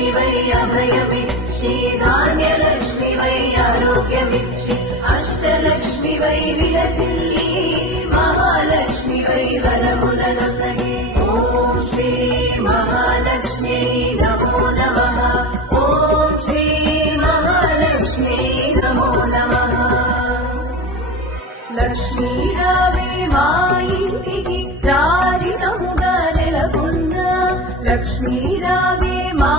Lakshmi why అభయమిచ్చి Dhanyalakshmi why ఆరోగ్యమిచ్చి Ashtalakshmi why విలసిల్లి Mahalakshmi why వరములనొసగే ఓం శ్రీ మహాలక్ష్మీ నమో నమః ఓం శ్రీ మహాలక్ష్మీ నమో నమః లక్ష్మీ రావే మా ఇంటికి రాజితముగా నెలకొన్న లక్ష్మీ రావే మా